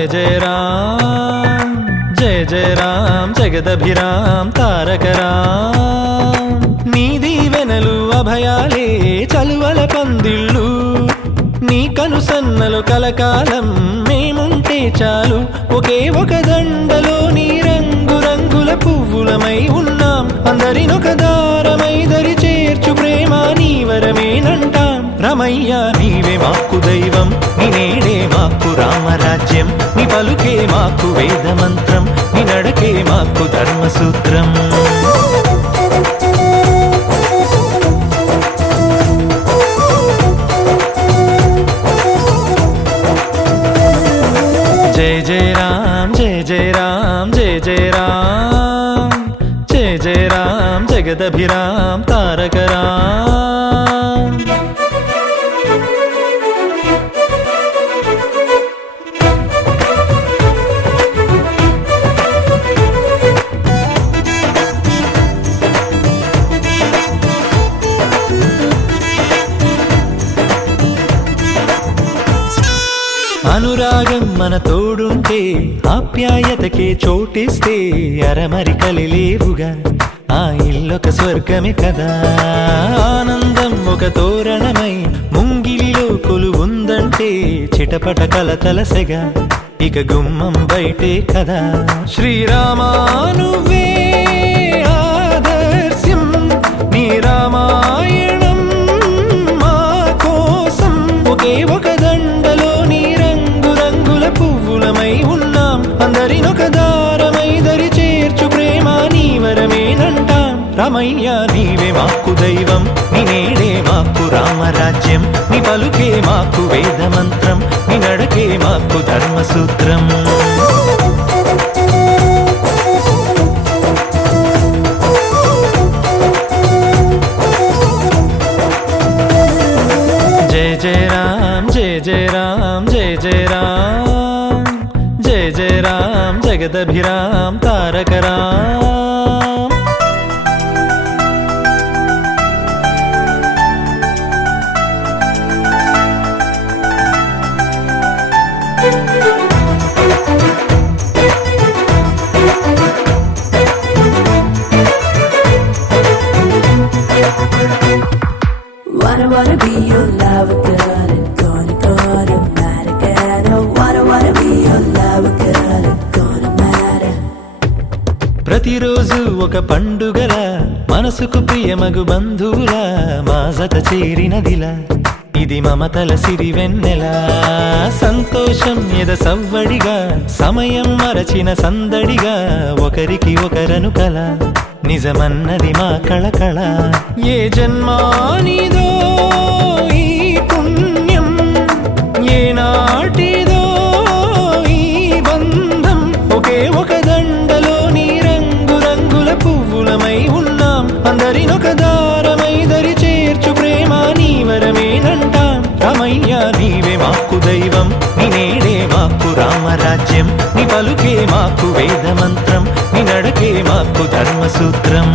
जय जय राम जय जय राम जगदभिराम तारक राम नी दीवेनलु अभयाले चलुवल पंदिल्लु नी कनुसन्नलो कलकालं मेमुंटे चालु ओके ओक दंडलो नी रंगु रंगुल पुव्वुलमై ఉన్నాం అందరినొక దారమై దరి చేర్చు ప్రేమ నీ వరమేనంటాం రమయ్య నీవే మాకు దైవం నీ నేడే మాకు రామరాజ్యం నీ పలుకే మాకు వేద మంత్రం నీ నడకే మాకు ధర్మసూత్రం जय जय राम जय जय राम जय जय राम जय जय राम जगदभिराम तारक राम అనురాగం మన తోడుంటే ఆప్యాయతకే చోటిస్తే అరమరికలి లేవుగా ఆ ఇల్లొక స్వర్గమే కదా ఆనందం ఒక తోరణమై ముంగిలిలో కొలువుందంటే చిటపట కలతలసెగా ఇక గుమ్మం బయటే కదా శ్రీరామా నువ్వే ఆదర్శం నీ రామాయణం మా కోసం ఒకే ఒక దండలో నీ రంగు రంగుల పువ్వులమై ఉన్నాం అందరినొక దారమై దరి చేర్చు ప్రేమ నీ వరమేనంటాం రమయ్య నీవే మాకు దైవం నీ నేడే మాకు రామరాజ్యం నీ పలుకే మాకు వేద మంత్రం నీ నడకే మాకు ధర్మసూత్రం जय जय राम जय जय राम जय जय राम जय जय Ram जगदभिराम Tarak Ram Wanna be your lover, girl, and gonna matter, girl. Oh, wanna be your lover, girl, and gonna matter. ప్రతిరోజు ఒక పండుగల మనసుకు ప్రియమగు బంధువుల మా జత చేరినదిలా ఇది మమతల సిరివెన్నెల సంతోషం ఎద సవ్వడిగా సమయం మరచిన సందడిగా ఒకరికి ఒకరను కల నిజమన్నది మా కళకళ ఏ జన్మానిదో ఈ పుణ్యం ఏ నాటిదో ఈ బంధం ఒకే ఒక దండలో నీ రంగు రంగుల పువ్వులమై ఉన్నాం అందరినొక దారమై దరి చేర్చు ప్రేమ నీ వరమేనంటాం రమయ్య నీవే మాకు దైవం నీ నేడే మాకు రామరాజ్యం నీ పలుకే మాకు వేద మంత్రం నీ నడకే మాకు ధర్మసూత్రం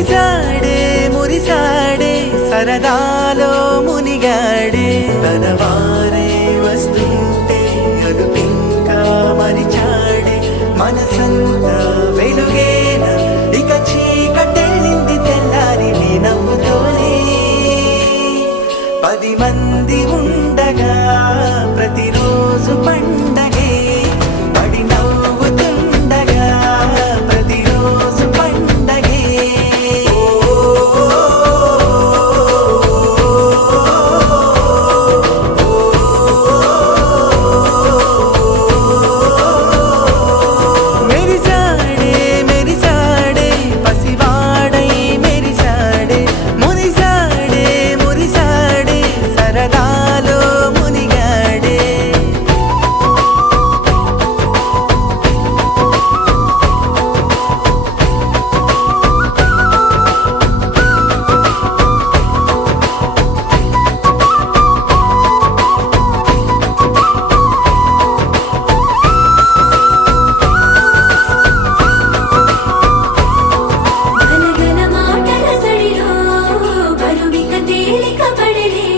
మెరిసాడే మురిసాడే సరదాలో మునిగాడే తనవారే వస్తుంటే అదుపింకా మరిచాడే మనసంతా వెలుగేన ఇక చీకటెళ్ళింది తెల్లారి నీ నవ్వుతోనే 10 మంది ఉండగా ప్రతిరోజు పండగే పడి నవ్వుతుండగా ప్రతిరోజు పండగే మెరిసాడే మెరిసాడే పసివాడై మెరిసాడే మురిసాడే మురిసాడే సరదాలో మునిగాడే గలగల మాటల సడిలో బరువిక తేలిక పడలే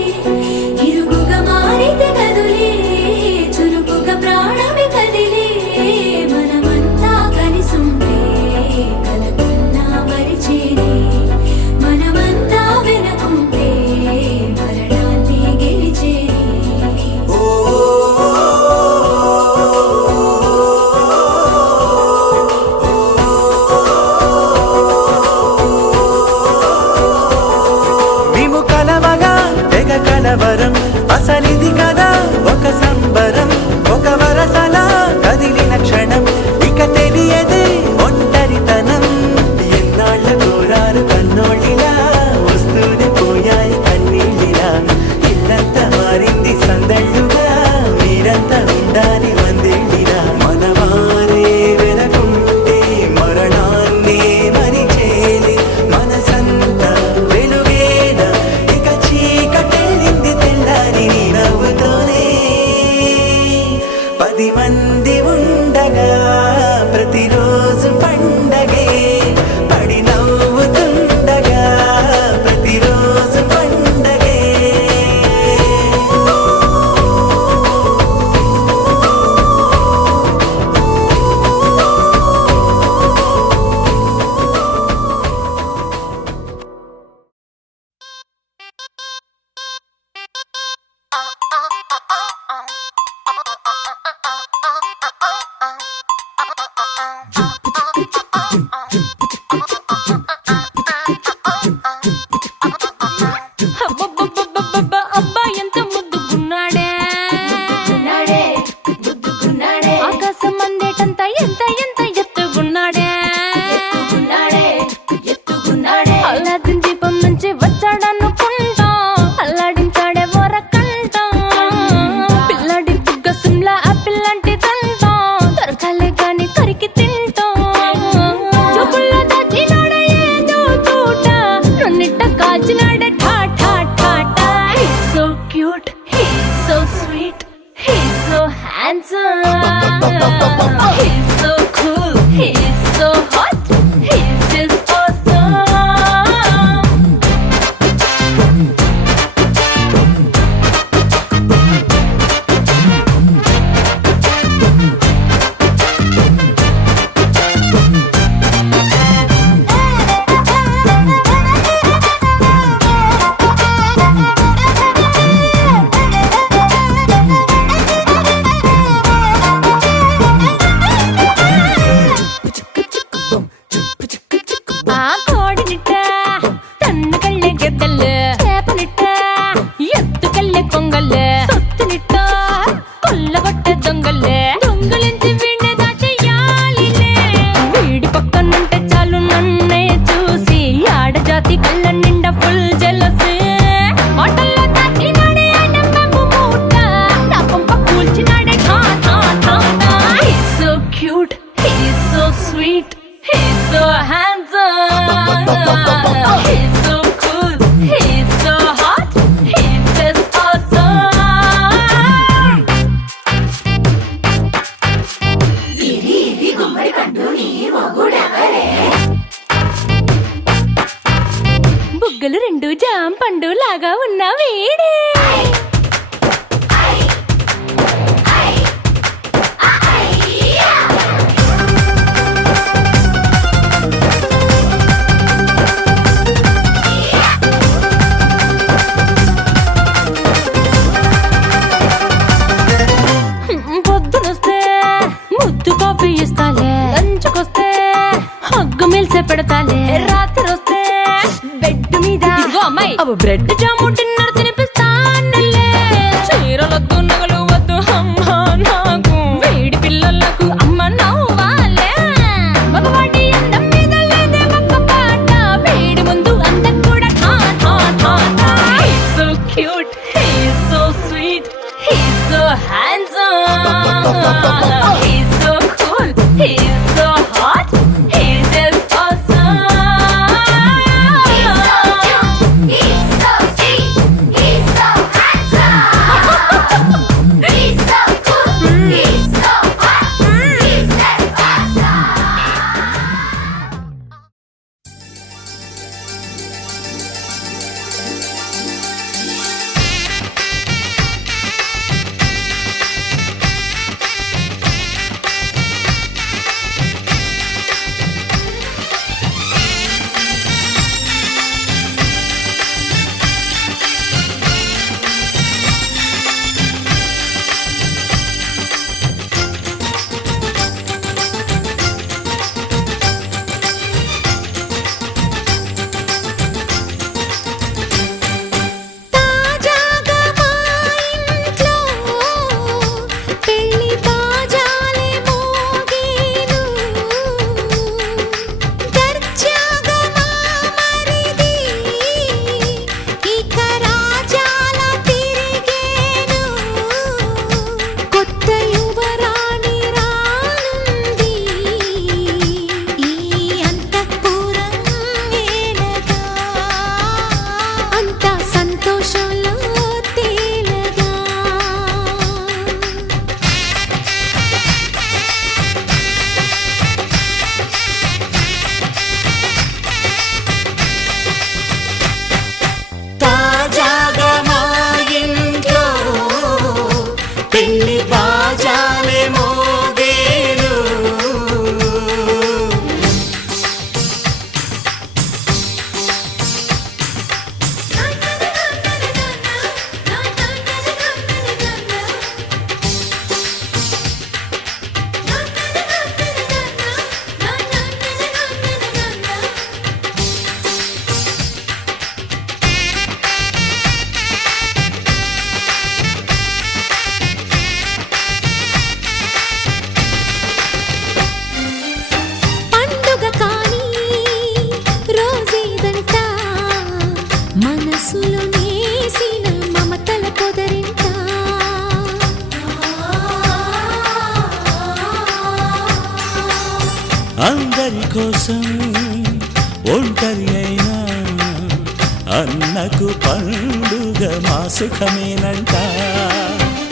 ఇరుగుగా మారితే కదులే చురుకుగా ప్రాణమి కదిలే మనమంతా కలిసుంటే కలకున్నా మరిచేనే మనమంతా వెనకుంటే మరణాన్ని గెలిచేనే మేము కలవగా తెగ కలవరం అసలిది కదా ఒక సంబరం ఒక వరసలా కదిలిన క్షణం ఇక తెలియదే ఒంటరితనం ఎన్నాళ్ళ కోరారు కన్నోళ్ళిలా వస్తూనే పోయాయి కన్నీళ్ళిలా ఇల్లంతా మారింది సందళ్ళుగా మీరంతా ఉండాలి వందేళ్ళిలా మనవారే వెనకుంటే మరణాన్నే మరిచేలి మనసంతా వెలుగేన ఇక చీకటెళ్ళింది తెల్లారి నీ నవ్వుతోనే 10 మంది ఉండగా ప్రతిరోజు పండగే పడి నవ్వుతుండగా ప్రతిరోజు పండగే అబ్బబ్బబ్బబ్బబ్బ, అబ్బా ఎంత ముద్దుగున్నాడే గున్నాడే గుద్దుకున్నాడే ఆకాశం అందేటంత ఎంత ఎంత ఎత్తుగున్నాడే ఎత్తుకున్నాడే ఎత్తుకున్నాడే అల్లాదిన్ దీపం నుంచి వచ్చాడనుకుంటా అల్లాడించాడే వరకంట పిల్లాడి బుగ్గ సిమ్లా ఆపిల్ లాంటి దంట దొరకాలే గాని కరికి తింటా చూపుల్లో దాచినాడే ఏదో తూట నన్నిట్ట కాచినాడే ఠా ఠా ఠా ఠా He's so cute, he's so sweet, he's so handsome, he's so cool, he's so hot, he's just awesome. Bread jam dinner తినిపిస్తానులే. చీరలొద్దు నగలు వద్దు అమ్మ నాకు, వేడి పిల్లలకు అమ్మ నవ్వాలే. మగవాడి అందం మీద లేదే ఒక్క పాట, వేడి ముందు అందం కూడా ఠా ఠా ఠా ఠా. He's so cute, he's so sweet, he's so handsome, he's so cool, he's so hot, he's just awesome. He's so sweet, he's so handsome, he's so cool, he's so hot, he's just awesome. తాజాగా మా ఇంట్లో పెళ్లి బాజాలే మోగేను. దర్జాగా మా మరిది ఇక రాజాల తిరిగేను. కొత్త యువరాణి రానుంది ఈ అంతఃపురం ఏలగా. అంతా సంతోషంలో తేలగా. తాజాగా మా ఇంట్లో పెళ్లి బాజాలే మోగేను. పండుగ కాని రోజేదంట, మనసులో నేసిన మమతల పొదరింట. అందరి కోసం ఒంటరి అయినా అన్నకు పండుగ మా సుఖమేనంట.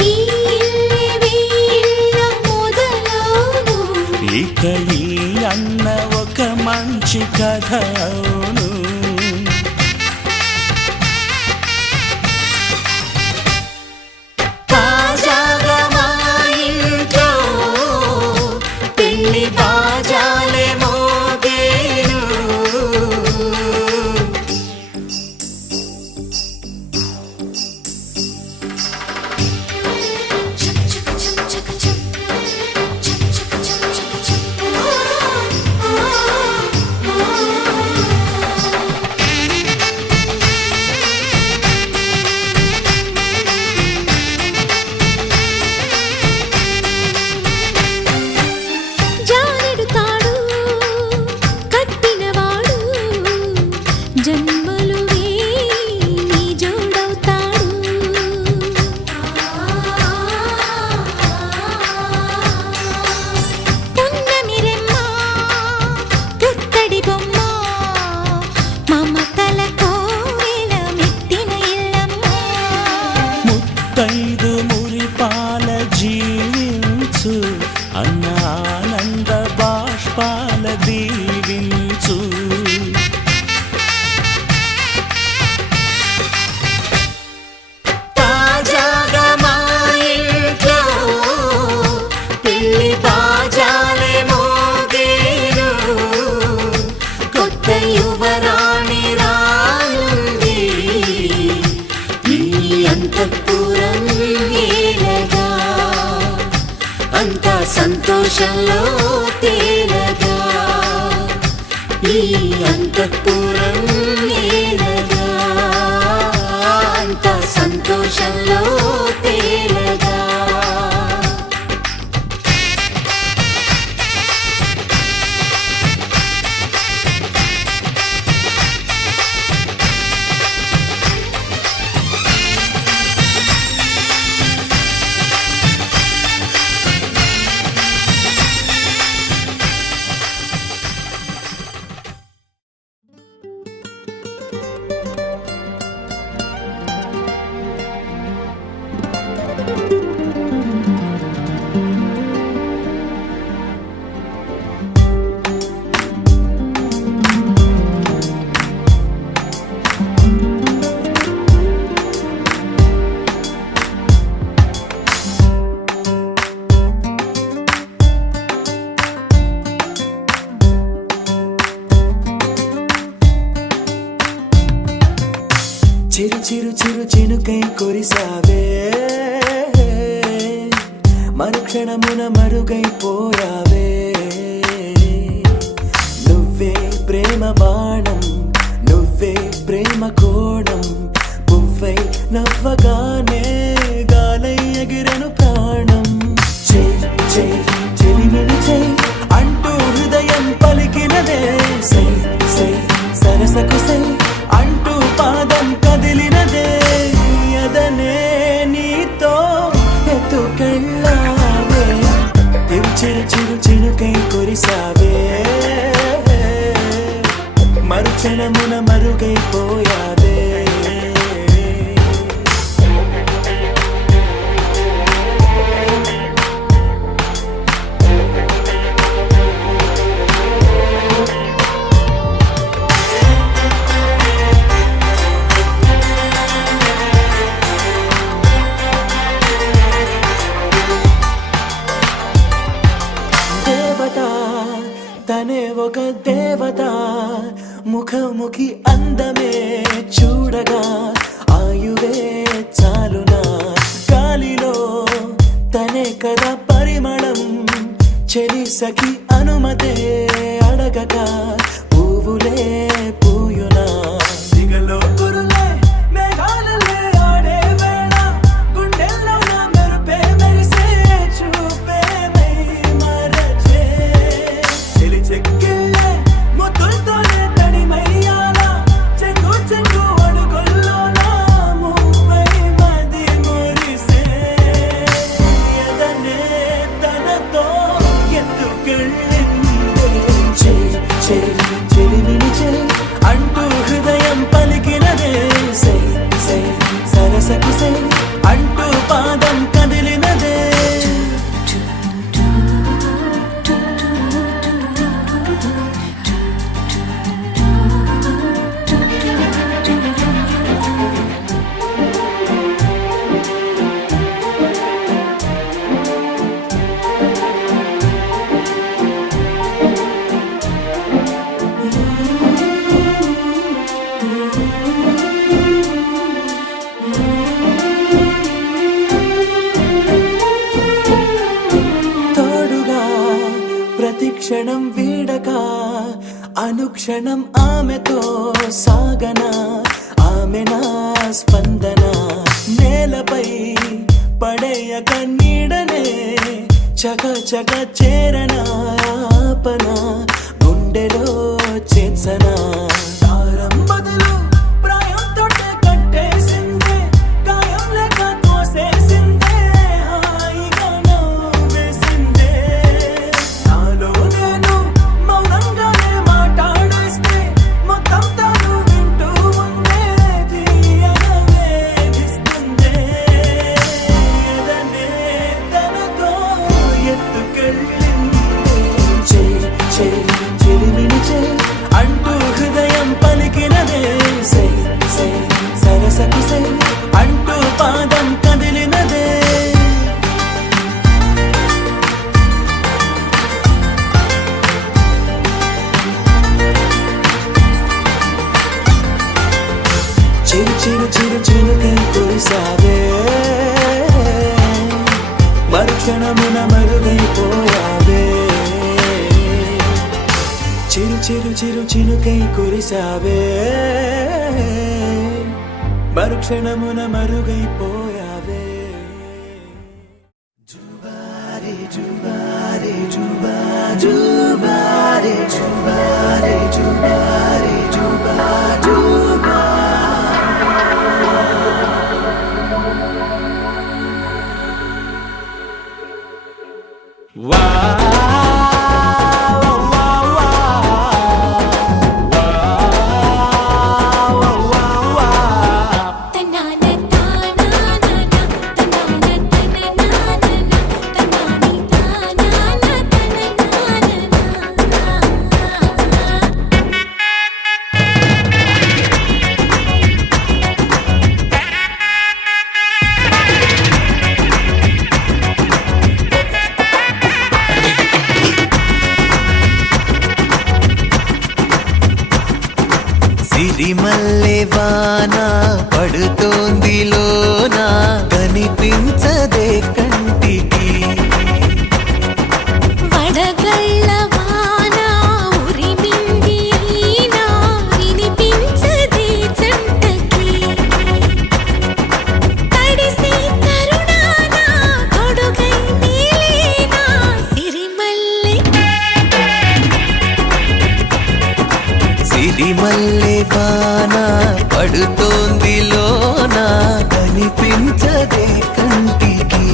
ఈ ఇల్లే వీళ్ళ మొదలవును. ఇక ఈ అన్న ఒక మంచి కథ అవును. తాజాగా మా ఇంట్లో పెళ్లి బాజాలే మోగేను. జానెడు తాడు కట్టినవాడు జన్మలు వేయి జోడవుతాడు. పున్నమిరెమ్మ పుత్తడి బొమ్మ మమతల కోవెల మెట్టిన ఇల్లమ్మ. ముత్తైదు మురిపాల జీవించు, అన్న ఆనంద బాష్పాల దీవించు. తాజాగా మా ఇంట్లో పెళ్లి బాజాలే మోగేను. కొత్త యువరాణి రానుంది ఈ అంతఃపురం ఏలగా. అంతా సంతోషంలో తేలగా. ఈ అంతఃపురం ఏలగా. సంతోషంలో తేలగా చిరు చిరు చిరు చినుకై కురిసావే మరుక్షణమున మరుగైపోయావే నువ్వే ప్రేమ బాణం నువ్వే ప్రేమ కోణం పువ్వై నవ్వగానే గాలై ఎగిరెను ప్రాణం చెలిమిని చై అంటూ హృదయం పలికినదే సై సై సరసకు సై అంటూ పాదం కదిలినదే అదనే నీతో ఎత్తుకెళ్ళావే చిరు చిరు చినుకై కురిసావే మరుక్షణమున మరుగైపోయావే తనే ఒక దేవత ముఖముఖి అందమే చూడగా ఆయువే చాలునా గాలిలో తనే కదా పరిమళం చెలి సఖి అనుమతే అడగక పువ్వులే పూయునా దిగలో కురులే మేఘాలలే ఆడే వేళ గుండెల్లో నా మెరుపే మెరిసే చూపే మై మరచే చెలి చెక్కిళ్ళే ముద్దులతోనే తడిమయ్యాల చెంగు చెంగు అడుగుల్లో నా మువ్వై మది మురిసే ఎదనే తనతో ఎత్తుకెళ్ళింది చెలిమిని చెలి అంటూ హృదయం పలికినదే సై సై సరసకు సై అంటూ పాదం కదిలినదే ప్రతిక్షణం వీడక అనుక్షణం ఆమెతో సాగన ఆమె నా స్పందన నేలపై పడేయక నీడనే చక చక చేరన ఆపన గుండెలో చేర్చన దారం బదులు ప్రాయం తోటే కట్టేసిందే గాయం లేక తోసేసిందే హాయిగా నవ్వేసిందే నాలో నేను మౌనంగానే మాట్లాడేస్తే మొత్తం తాను వింటూ ఉండే తీయగా వేధిస్తుందే ఎదనే తనతో ఎత్తుకెళ్ళింది చెలిమిని చే అంటూ హృదయం పలికినదే సై సై సరసకు సై అంటూ పాదం కదిలినదే చిరు చిరు చిరు చిరుకై కురిసావే మరుక్షణమున మరుగైపోయావే చిరు చిరు చిరు చినుకై కురిసావే మరుక్ష క్షణమున మరుగైపోయావే జుబారే జుబారే జుబా జుబారే జుబారే జుబారే జుబా జుబా వా సిరిమల్లె వాన పడుతోంది లోన కనిపించదే కంటికి వడగళ్ళ వాన ఉరిమింది అయినా వినిపించదే జంటకి తడిసి తరుణాన కొడుకై నీలేనా సిరిమల్లె సిరిమల్లె వాన పడుతోంది లోన కనిపించదే కంటికి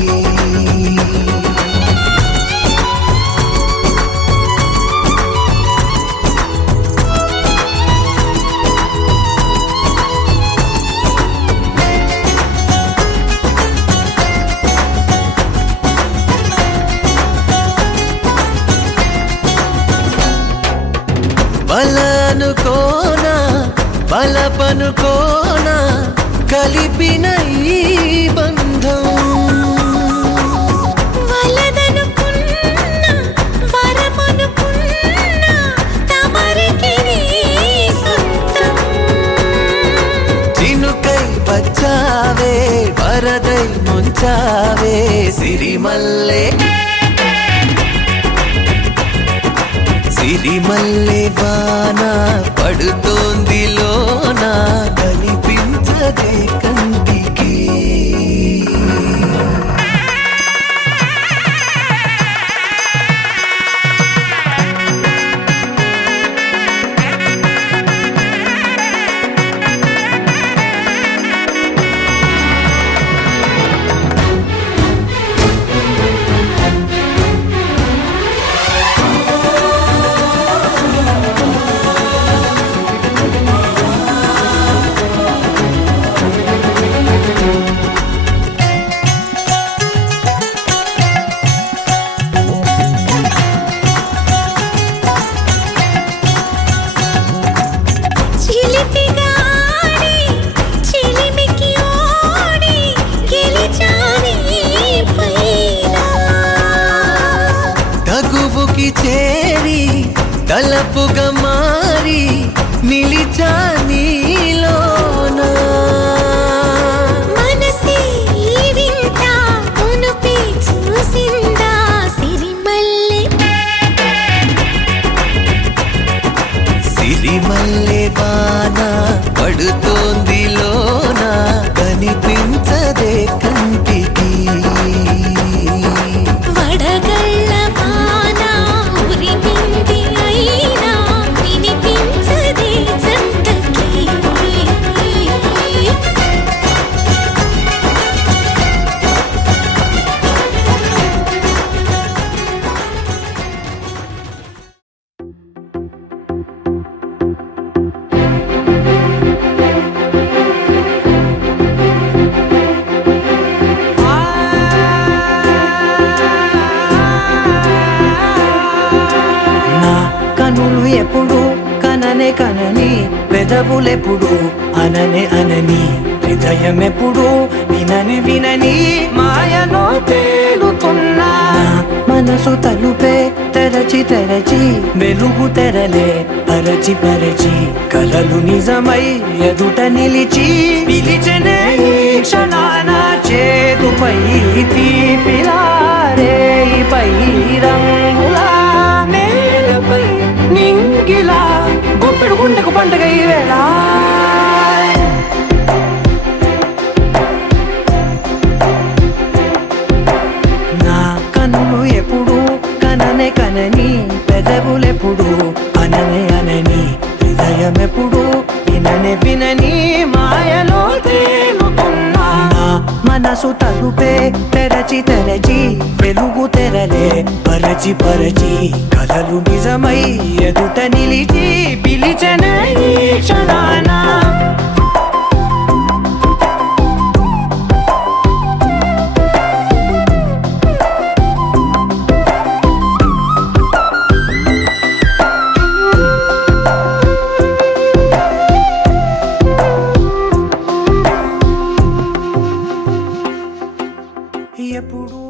బలనుకోనా బలపనుకోనా కలిపిన ఈ బంధం వలదనుకున్నా వరమనుకున్నా తమరికి నీ సొంతం చినుకై వచ్చావే వరదై ముంచావే సిరిమల్లె సిరిమల్లె వాన పడుతోంది లోన కనిపించదే కంటికి చిలిపిగాడి చిలిమికి ఓడి గెలిచాని పైన తగువుకి చేరి తలపుగా మారి నిలిచా నీలోన మనసే వింత ఉనుపి చూసిందా సిరిమల్లె సిరిమల్లె వాన పడుతోంది లోన కనిపించదే కంటికి వడగళ్ళ వాన ఉరిమింది అయినా వినిపించదే జంటకి నా కనులు ఎప్పుడు కననే కనని పెదవులెప్పుడు అననే అనని హృదయం ఎప్పుడు వినని వినని మాయలో తేలుతున్నా నా మనసు తలుపే తెరచి తెరచి వెలుగు తెరలే పరచి పరచి కలలు నిజమై ఎదుట నిలిచి పిలిచెనే ఈ క్షణాన చేతుపై తీపిలారే పై రంగులా నేలపై నింగిలా గుప్పెడు గుండెకు పండుగ ఈ వేళ మనసు తలుపే తెరచి తెరచి వెలుగు తెరలే పరచి పరచి కలలు నిజమై ఎదుట నిలిచి పిలిచెనే ఈ క్షణాన ఎప్పుడు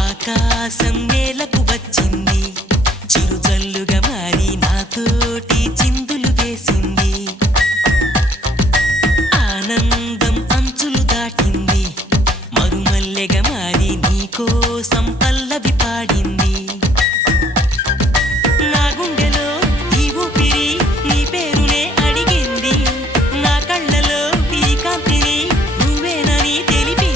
ఆకాశం నేలకు వచ్చింది, చిరుజల్లుగా మారి నాతోటి చిందులు వేసింది. ఆనందం అంచులు దాటింది, మరుమల్లెగా మారి నీకోసం పల్లవి పాడింది. నా గుండెలో ఈ ఊపిరి నీ పేరునే అడిగింది, నా కళ్ళలో ఈ కాంతిని నువ్వేనని తెలిపి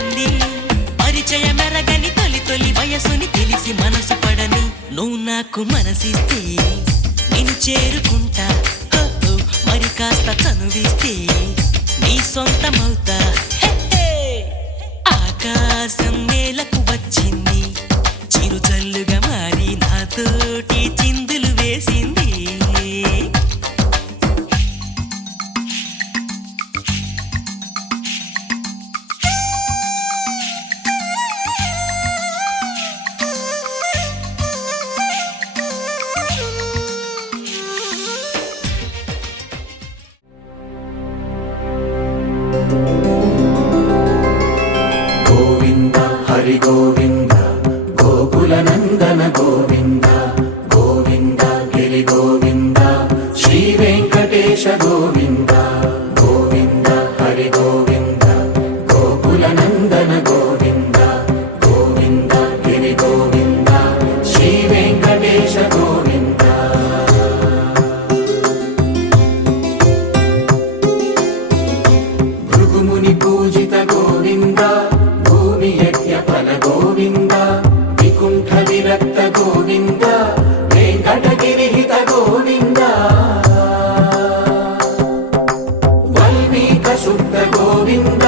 నాకు మనసిస్తే నేను చేరుకుంటా ఓ, ఓ, మరి కాస్త చనువిస్తే నీ సొంతమవుతా హే, హే. ఆకాశం నేలకు వచ్చింది చిరుజల్లుగా మారి నాతోటి చిందులు వేసింది గోవింద హరి గోవింద గోకుల నందన గోవింద గోవింద గిరి గోవింద శ్రీ వెంకటేశ గోవింద గోవింద హరి గోవింద గోకుల నందన గోవింద గోవింద గిరి గోవింద శ్రీ వెంకటేశ గోవింద భృగుముని పూజిత గోవింద భూమి యజ్ఞ ఫల గోవింద వికుంఠ విరక్త గోవింద వెంకటగిరిహిత గోవింద వల్మీక శుద్ధ గోవింద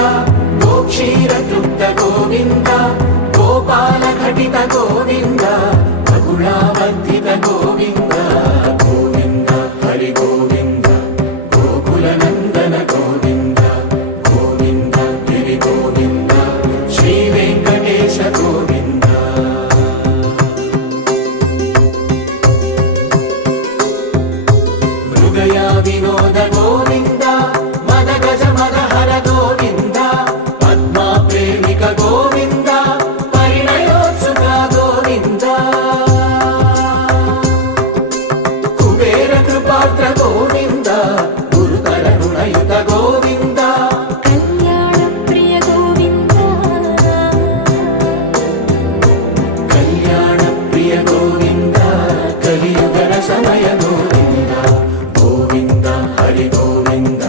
గోక్షీర తృప్త గోవింద గోపాల ఘటిత గోవింద బహుళావర్ధిత గోవింద గోవింద హరి గోవింద గోకుల నందన గోవింద గోవింద గిరి గోవింద శ్రీ వెంకటేశ గోవింద మృగయా వినోద గోవింద మద గజ మద హర గోవింద పద్మా ప్రేమిక గోవింద పరిణయోత్సుక గోవింద కుబేర కృపాత్ర గోవింద గురుతర రుణయుత గోవింద కళ్యాణ ప్రియ గోవింద కళ్యాణ ప్రియ గోవింద కలియుగర సమయ గోవింద గోవింద హరి గోవింద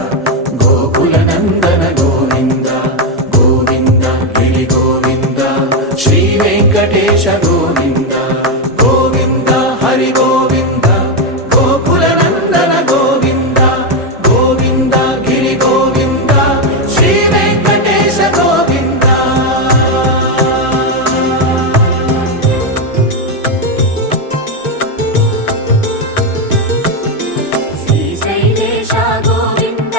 గోకుల నందన గోవింద గోవింద గిరి గోవింద శ్రీ వెంకటేశ గోవింద గోవింద హరి గోవింద గోకుల నందన గోవింద గోవింద గిరి గోవింద శ్రీ వెంకటేశ గోవింద శ్రీశైలేశ గోవింద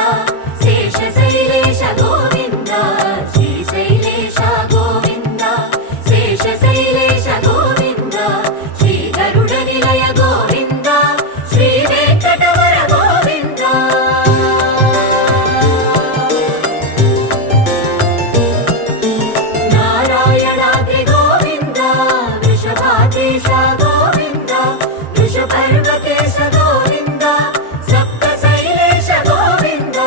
శేషశైలేశ గోవింద శ్రీశైలేశ గోవింద శేషశైలేశ గోవింద శ్రీ గరుడ నిలయ గోవింద శ్రీ వెంకటవర గోవింద నారాయణాద్రి గోవింద వృషభాద్రీశ గోవింద వృషపర్వతేశ గోవింద సప్త శైలేశ గోవింద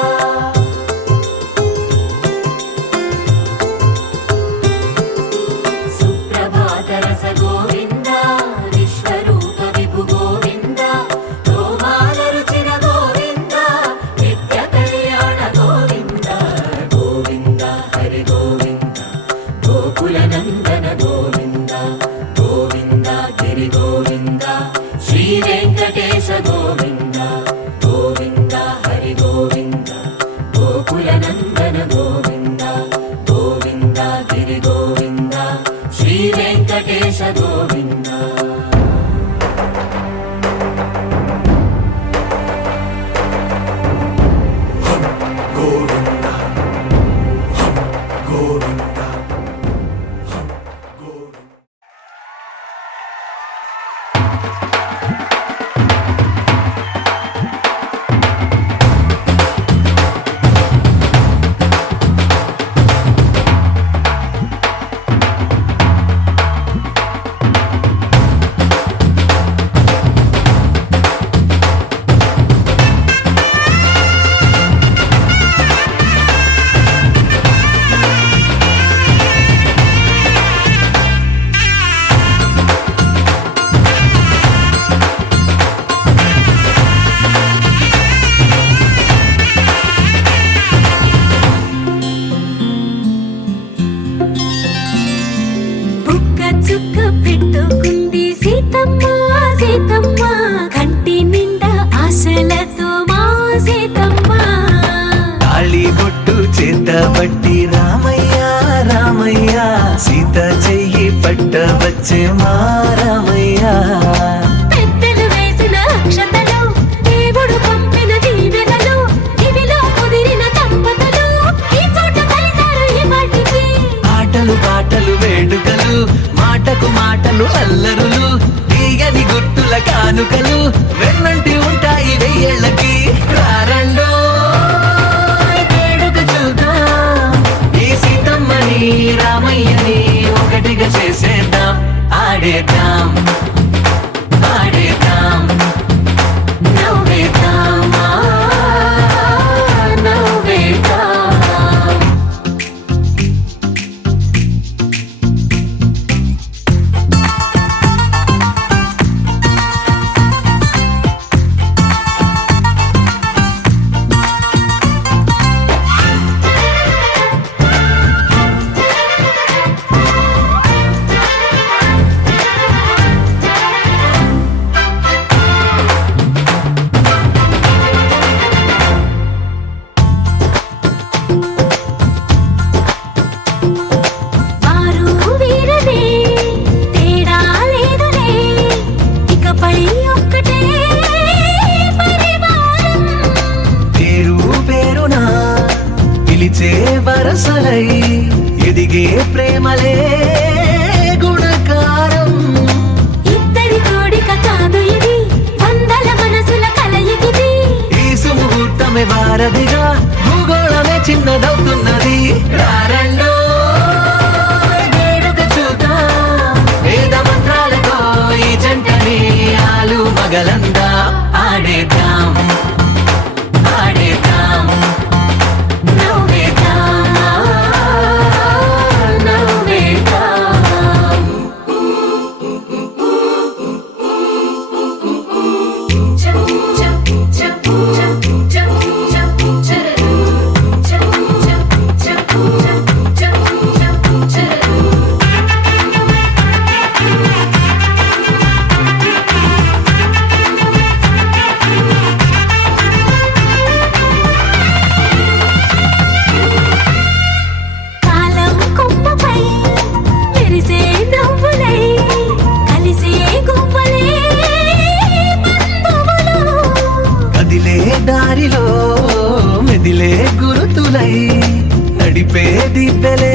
సుప్రభాతరస గోవింద విశ్వరూప విభు గోవింద గోమాల రుచిన గోవింద నిత్య కళ్యాణ గోవింద గోవింద హరి గోవింద గోకుల నందన గోవింద గోవింద గిరి గోవింద శ్రీ వెంకటేశ గోవింద గోవింద హరి గోవింద గోకుల నందన గోవింద గోవింద గిరి గోవింద శ్రీ వెంకటేశ గోవింద గోవింద గోవింద చుక్క పెట్టుకుంది సీతమ్మ సీతమ్మ కంటి నిండా ఆశలతో మా సీతమ్మ తాళి బొట్టు చేత పట్టి రామయ్య రామయ్య సీత చెయ్యి పట్ట వచ్చే మా రామయ్య పెద్దలు వేసిన అక్షతలు దేవుడు పంపిన దీవెనలు ఇవిలో కుదిరిన దంపతులు ఈ చోట కలిసారు ఈ వాటికి ఆటలు పాటలు వేడుకలు మాటకు మాటలు అల్లరులు తీయని గుర్తుల కానుకలు వెన్నంటి ఉంటాయి వెయ్యేళ్ళకి రారండో వేడుక చూద్దాం ఈ సీతమ్మని రామయ్యని ఒకటిగా చేసేద్దాం ఆడేద్దాం ఆడేద్దాం నవ్వేద్దాం నవ్వేద్దాం వారు వీరనే తేడా లేదులే ఇకపై ఒక్కటే పరివారం పేరు పేరునా పిలిచే వరసలై ఎదిగే ప్రేమలే గుణకారం ఇద్దరి కోడిక కాదు ఇది వందల మనసుల కలయికిది ఈ సుముహూర్తమే వారధిగా భూగోళమే చిన్నదవుతున్నది రారండో వేడుక చూద్దాం వేద మంత్రాలతో ఈ జంటని ఆలు మగలందా ఆడేద్దాం ఆడేద్దాం నవ్వేద్దాం నవ్వేద్దాం కాలం కొమ్మపై మెరిసే నవ్వులై కలిసే గువ్వలే బంధువులు కదిలే దారిలో మెదిలే గురుతులై నడిపే దిబ్బెలే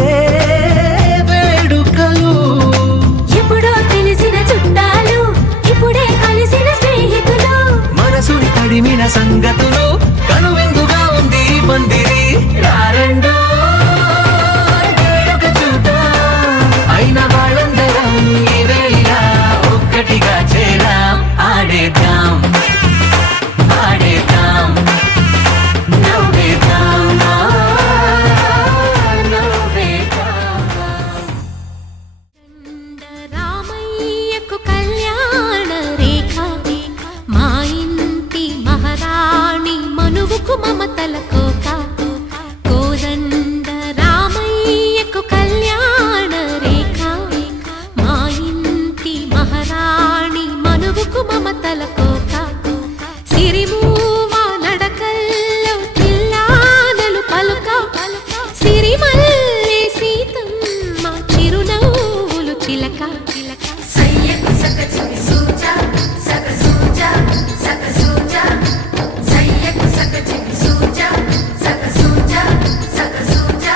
వేడుకలు ఎప్పుడో తెలిసిన చుట్టాలు ఇప్పుడే కలిసిన స్నేహితులు మనసుని తడిమిన సంగతులు కనువిందుగా ఉంది ఈ పందిరి రారండో వేడుక చూద్దాం అయిన వాళ్ళందరం ఈ వేళ ఒక్కటిగా చేరాం ఆడేద్దాం ఆడేద్దాం నవ్వేద్దాం నవ్వేద్దాం రామయ్యకు కళ్యాణ రేఖ మా ఇంటి మహారాణి మనువుకు మమతల కోక కోదండ రామయ్యకు కళ్యాణ రేఖ మా ఇంటి మహారాణి మనువుకు మమతల కోక సిరిమూవ నడకల్లో తిల్లానలు పలుక సిరిమల్లె సీతమ్మ చిరునవ్వులు చిలక సయ్యకు సకచికి సూచా సక సూచా సక సూచా సయ్యకు సకచికి సూచా సక సూచా సక సూచా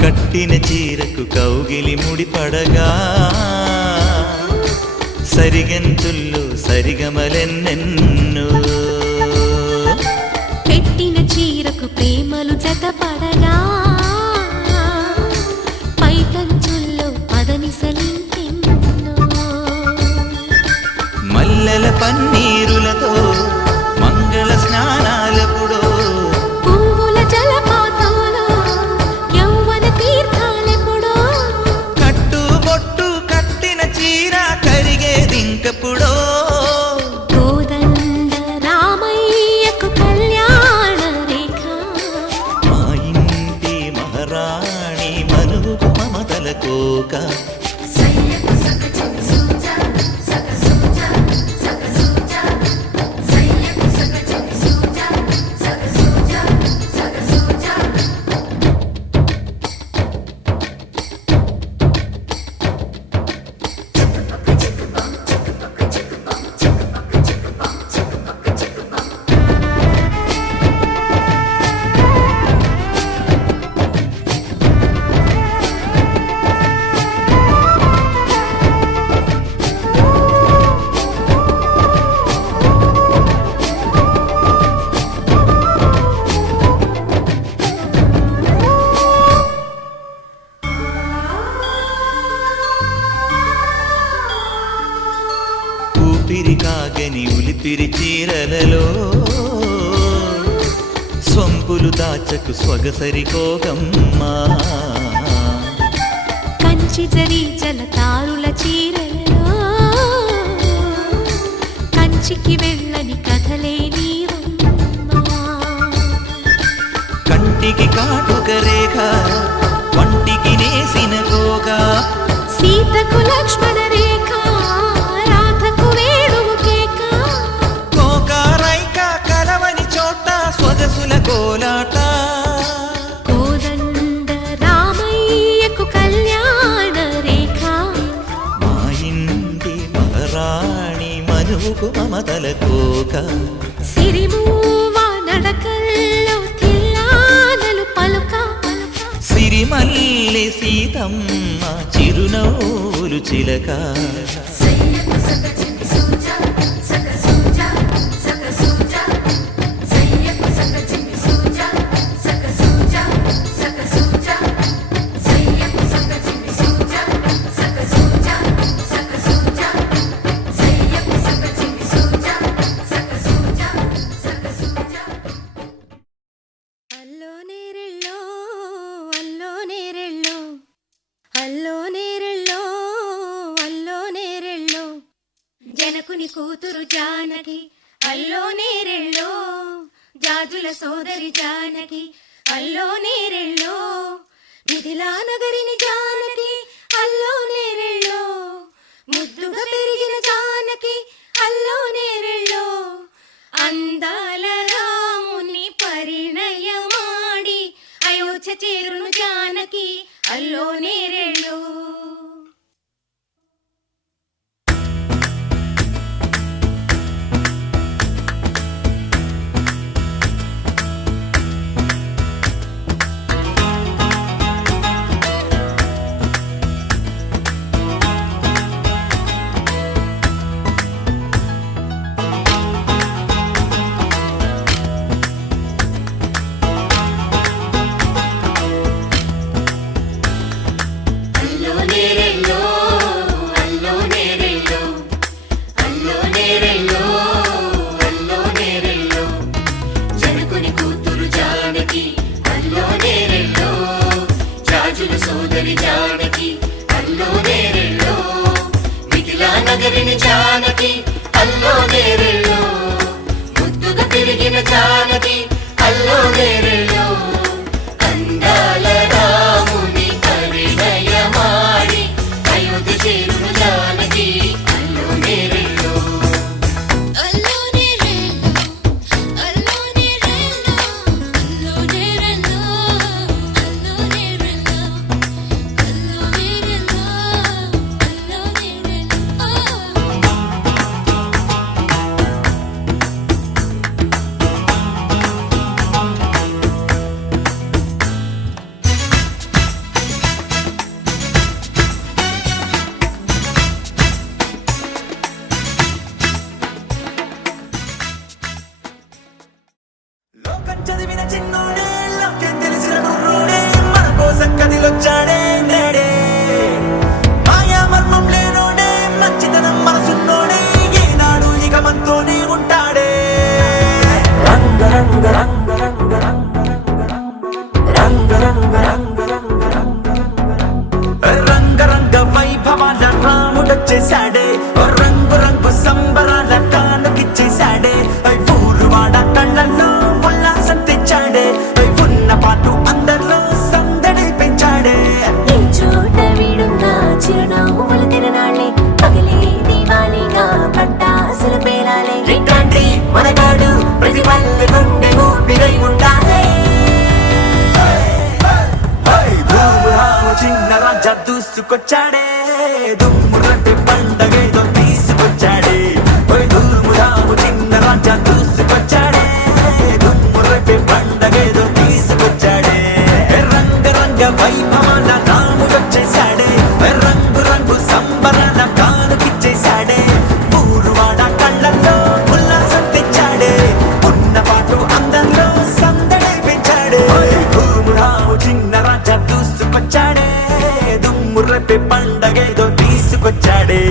కట్టిన చీరకు కౌగిలి ముడిపడగా సరిగంతుల్లో సరిగమలెన్నెన్నో పెట్టిన చీరకు ప్రేమలు జతపడగా సొంపులు దాచకు స్వగసరికోగమ్మా కంచి జరి జలతారుల చీరలలో కంచికి వెళ్ళని కథలే నీవమ్మా కంటికి కాటుక రేఖ వంటికి నేసిన గోగా సీతకు లక్ష్మణ రేఖ రాధకు వేణువు కేక కోకారైక కలవని చోట స్వగసుల కోలాట కోదండ రామయ్యకు కళ్యాణ రేఖ మా ఇంటి మహారాణి మనువుకు మమతల కోక సిరిమూవ నడకల్లో తిల్లానలు పలుక సిరిమల్లె సీతమ్మ చిరునవ్వులు చిలక అల్లో నేరెళ్ళో అల్లో నేరెళ్ళో అల్లో నేరెళ్ళో అల్లో నేరెళ్ళో జనకుని కూతురు జానకి అల్లో నేరెళ్ళో జాజుల సోదరి జానకి అల్లో నేరెళ్ళో మిథిలా నగరిని జానకి అల్లో నేరెళ్ళో ముద్దుగా పెరిగిన జానకి అల్లో నేరెళ్ళో అందాల రాముని పరిణయమాడి అయోధ్య చేరును జానకి అల్లో నేరెళ్ళో జానకి అల్లో నేరెళ్ళో ముద్దుగా పెరిగిన జానకి అల్లో నేరెళ్ళో అందాల రాముని పరిణయమాడి అయోధ్య చేరును జానకి అల్లో నేరెళ్ళో అల్లో నేరెళ్ళో అల్లో నేరెళ్ళో అల్లో నేరెళ్ళో అల్లో నేరెళ్ళో అల్లో నేరెళ్ళో అల్లో నేరెళ్ళో లోకం చదివిన చిన్నోడే లోకం తెలిసిన కుర్రోడే మన కోసం కదిలొచ్చాడే నేడే మాయా మర్మం లేనోడే మంచితనం మనసున్నోడే ఏనాడు ఇక మనతోనే ఉంటాడే రంగ రంగ రంగ రంగ రంగ రంగ రంగ రంగ రంగ వైభవాల రాముడొచ్చేశాడే రంగు రంగు సంబరాల కానుకిచ్చేశాడే ఊరు వాడ కళ్ళల్లో ఉల్లాసం తెచ్చాడే ఉన్న పాటు అందరిలో సందడి పెంచాడే ఏ చోట వీడున్నా చిరునవ్వులు తిరనాళ్ళే పగలే దీవాలిగా పట్టాసులు పేరాలే రికాండి మనగాడు ప్రతి పల్లె గుండె ఊపిరై ఉండాలే ధూమురాము చిన్న రాజా దూసుకొచ్చాడే దుమ్మురటి పండగేదో తీసుకొచ్చాడే ధూమురాము చిన్న రాజా దూసుకొచ్చాడే దుమ్మురటి పండగేదో తీసుకొచ్చాడే రంగ రంగ వైభవాల రాముడొచ్చేశాడే రంగు రంగు సంబరాల కానుకిచ్చేశాడే ఊరు వాడ కళ్ళల్లో ఉల్లాసం తెచ్చాడే ఉన్న పాటు అందరిలో సందడి పెంచాడే ధూమురాము చిన్న రాజా దూసుకొచ్చాడే దుమ్ము రేపే పండగేదో తీసుకొచ్చాడే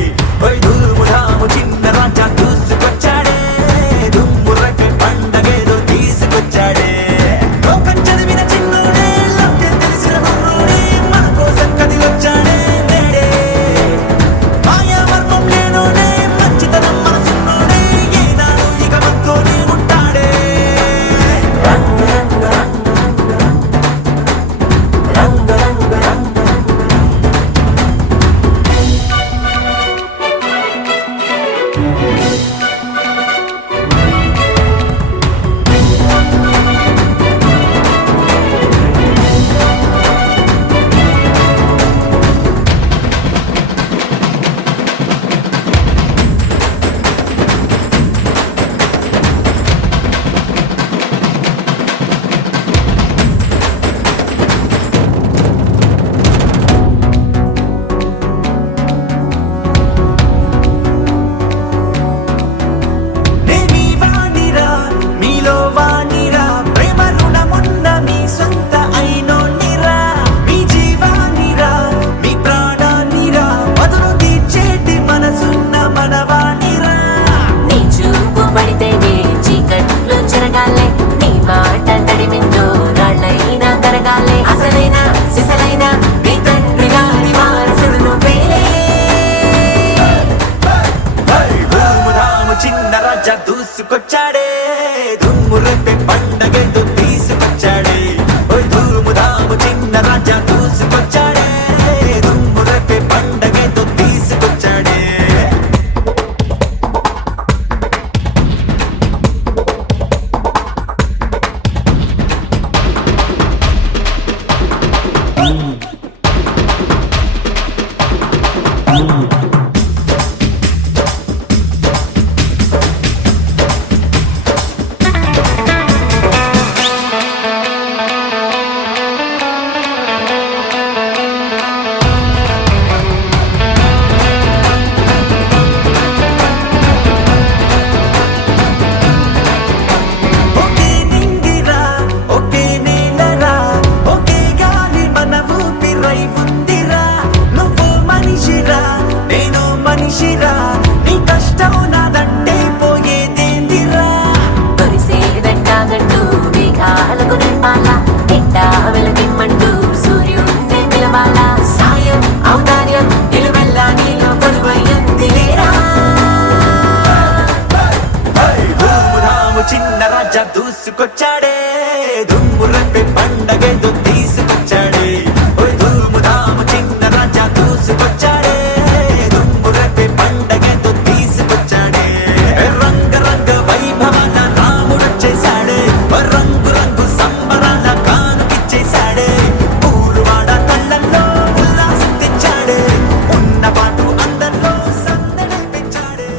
దుమ్ము రేపే పండగేదో తీసుకొచ్చాడే ఓయ్ ధూము ధాము చిన్న రాజా దూసుకొచ్చాడే దుమ్ము రేపే పండగేదో తీసుకొచ్చాడే ఒకే నింగిరా ఒకే నేలరా ఒకే గాలి మన ఊపిరై ఉందిరా నువ్వు మనిషిరా నేను మనిషిరా నీ కష్టం నాదంటే పోయేదేందిరా తొలిసేదంటాగంటూ మేఘాలకు నింపాల ఎండా వెలగిమ్మంటూ సూర్యుడిని పిలవాల సాయం ఔదార్యం నిలువెల్లా నీలో కొలువయ్యింది లేరా ధూము ధాము చిన్న రాజా దూసుకొచ్చాడే దుమ్ము రేపే పండగేదో తీసుకొచ్చాడే ఓయ్ ధూము ధాము చిన్న రాజా దూసుకొచ్చాడే దుమ్ము రేపే పండగేదో తీసుకొచ్చాడే రంగ రంగ వైభవాల రాముడొచ్చేశాడే రంగు రంగు సంబరాల కానుకిచ్చేశాడే ఊరువాడ కళ్ళల్లో ఉల్లాసం తెచ్చాడే ఉన్న పాటు అందరిలో సందడి పెంచాడే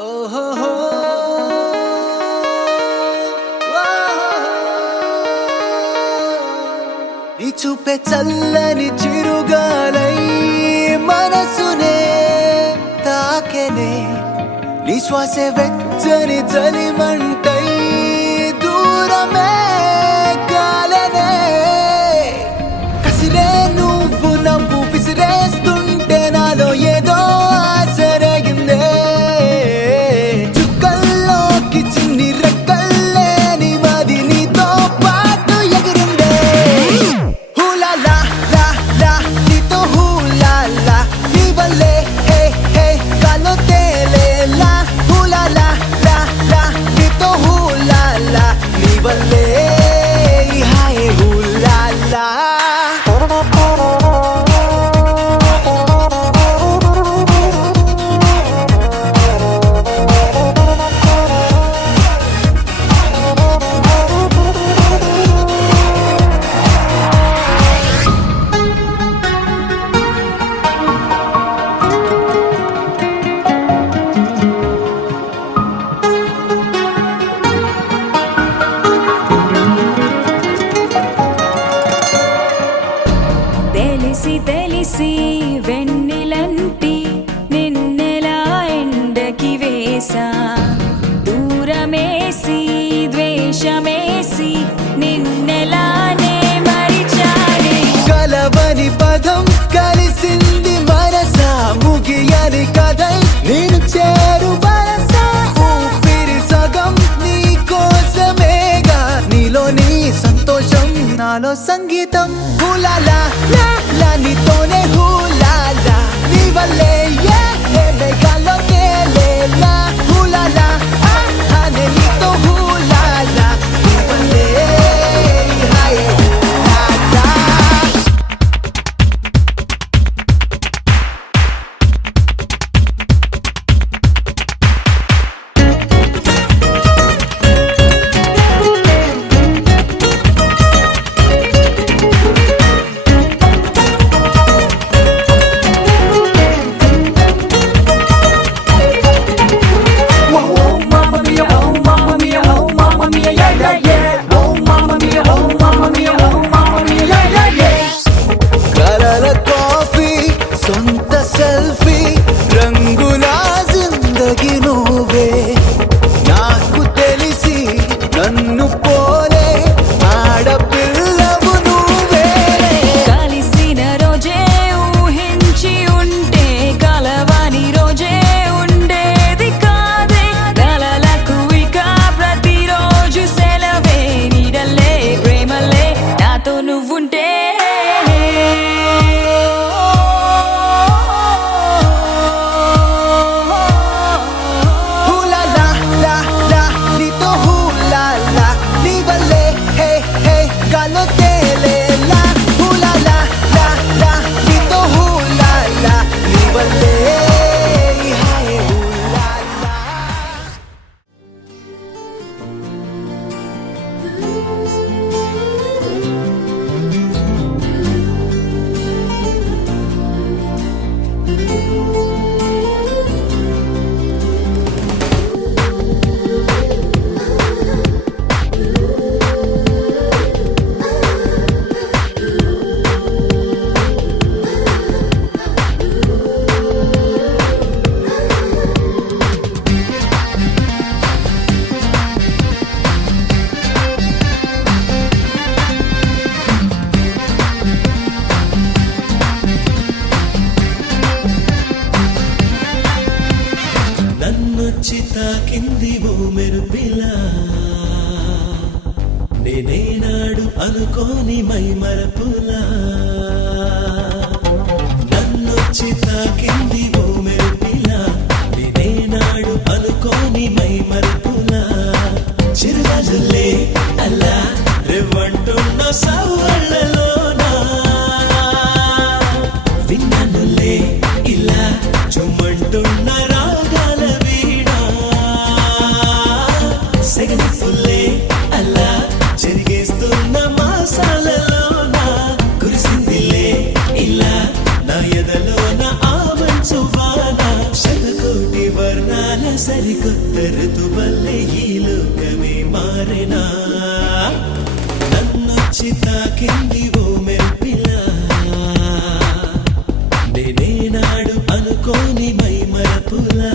ఓహోహో. నీ చూపే చల్లని చిరుగాలై మనసునే తాకెనే నీ శ్వాసే వెచ్చని చలిమంటై దూరమే కాలనే కసిరే నువ్వు నవ్వు విసిరేస్తుంటే నాలో ఏదో ఆశరగిందే చుక్కల్లోకి చిన్ని రెక్కల్లే నీ మది నీతో పాటు ఎగిరిందే హూలా లా లా లా నీతో హూలా లా నీ వల్లే హే హే కాలో తేలేలా హూలా లా లా లా నీతో హూలా లా నీ వల్లే హాయ్ హూలా లా తెలిసి తెలిసి వెన్నెలంటి నిన్నెలా ఎండకి వేసా దూరమేసి ద్వేషమేసి నిన్నెలానే మరిచాడే కలవని పదం కలిసింది మనసా ముగియని కథై నేను చేరు వరసా ఊపిరి సగం నీ కోసమేగా నీలో నీ సంతోషం నాలో సంగీతం హూలాలా లా లా నీతోనే హూలాలా నీ వల్లే ఏ మేఘాల్లో తేలేలా హూలాలా అనే నీతో హూలాలా నీ వల్లే హాయ్ హూలాలా నువ్వుంటే మరపులా నన్నొచ్చి తాకింది ఓ మెరుపిలా నేనేనాడు అనుకోని మై మరపులా చిరుగాజులే అలా రేవంటున్న సవ్వళ్ళలోనా విన్నానులే ఇలా చుమ్మంటున్న రాగాల వీడా సెగలిపుల్లే అలా చెరిగేస్తున్న మాసాలలోన కురిసిందిలే ఇలా నా ఎదలోన ఆవంచు వాన శతకోటి వర్ణాల సరికొత్త ఋతువల్లే ఈ లోకమే మారెనా నన్నొచ్చి తాకింది ఓ మెరుపిలా నేనేనాడు అనుకోని మై మరపులా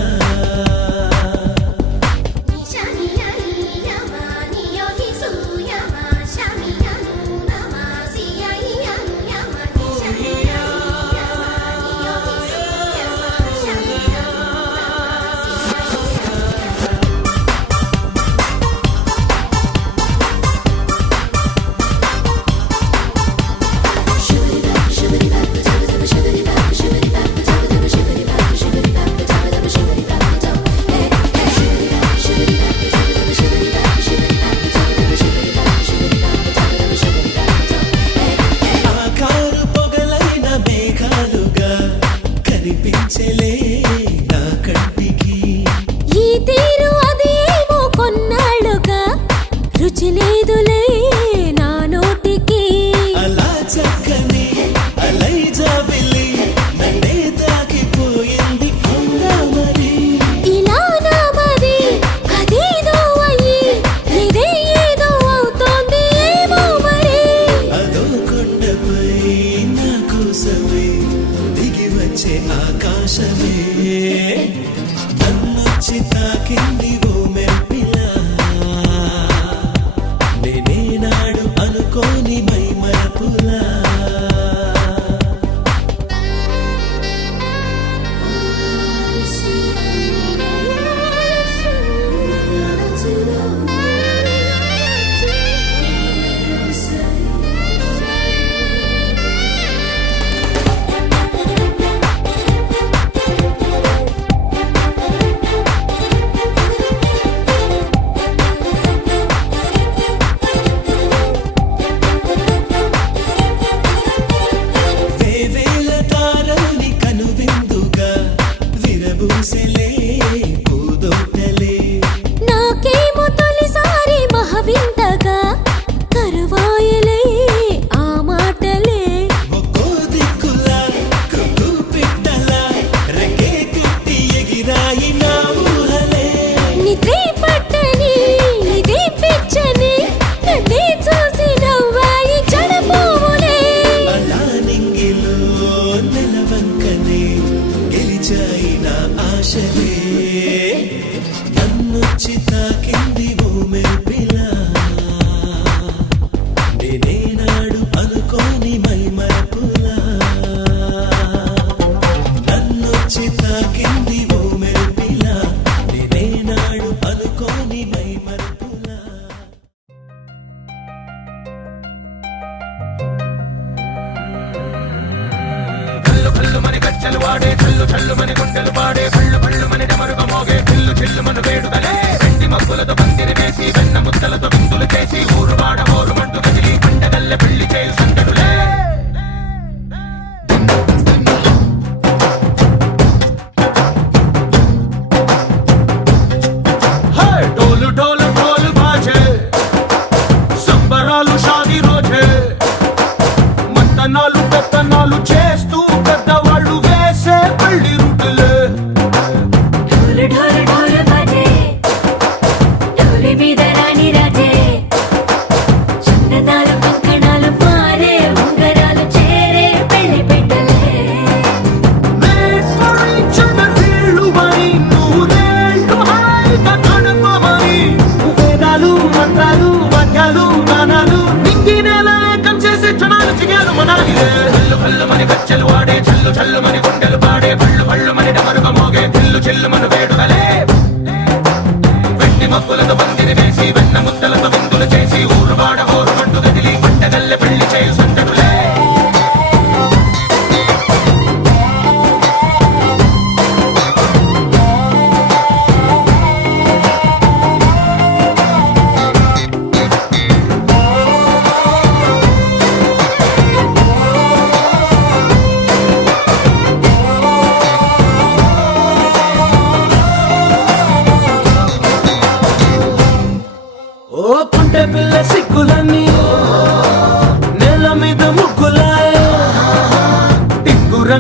ఆకారు పొగలైన మేఘాలుగా కనిపించలే నా కంటికి ఈ తీరు అది ఏమో కొన్నాళ్ళుగా రుచి లేదులే నా నోటికి అలా చక్కని అలై జాబిలి నన్నే తాకిపోయింది అవునా మరి ఇలా నా మది అదేదో అయ్యి ఇదే ఏదో అవుతోంది ఏమో మరి అదో కొండపై నా కోసమే దిగి వచ్చే ఆకాశమే నన్నొచ్చి తాకింది ఓ మెరుపిలా నేనేనాడు అనుకోని మై మరపులా వేవేల తారల్ని కనువిందుగా విరబూసెలే పూదోటలే నాకేమో తొలిసారి మహవింతగా కరువాయలే ఆ మాటలే ఒక్కో దిక్కులా కుక్కు పిట్టలా రెక్కే కుట్టి ఎగిరాయి నా ఊహలే నిద్రే పట్టని ఇదే పిచ్చని నన్నే చూసి నవ్వాయి జడపువ్వులే అలా నింగిలో నెలవంకనే గెలిచాయి నా ఆశలే నన్నొచ్చి తాకింది ఓ మెరుపిలా నేనేనాడు అనుకోని మై మరపులా నన్నొచ్చి తాకింది ఓ మెరుపిలా నేనేనాడు అనుకోని మై మరపులా కల్లు కల్లు మని గజ్జలు వాడే కల్లు చల్లు మని గుండెలు పాడే కళ్ళు కళ్ళు మని డమరుగ మోగే పిల్లు చిల్లు మన వేడుదలే వెండి మబ్బులతో పందిరి వేసి వెన్న ముద్దలతో విందులు చేసి ఊరు వాడ ఊరు మంటు కదిలి పండగల్లె పెళ్లి చేయు సందడులే డోలు డోలు డోలు బాజే సంబరాలు షాదీ రోజే మంతనాలు పెత్తనాలు చేస్తూ పెద్దవాళ్ళు వేసే పెళ్లి రూటులే ढोल ढोल ढोल बाजे ढोली మీద రాణి రాజే చందనాలు కంకణాలు మారే ఉంగరాలు చేరే పెళ్లి పెట్టలే వీళ్ళుమని నూరేళ్ళు హాయిగా గడపమని వేదాలు మంత్రాలు వాద్యాలు గానాలు నింగి నేల ఏకం చేసే క్షణాలు చిగాలు మనాలిలే కల్లు కల్లు మని గజ్జలు వాడే చల్లు చల్లు మని గుండెలు పాడే పళ్ళు పళ్ళు మని డమరుగ మోగే పిల్లు చిల్లు మన వేడుదలే వెండి మబ్బులతో పందిరి వేసి వెన్న ముద్దలతో విందులు చేసి ఊరు వాడ ఊరు మంటు గదిలి పంటగల్లె పెళ్లి చేయు సందడు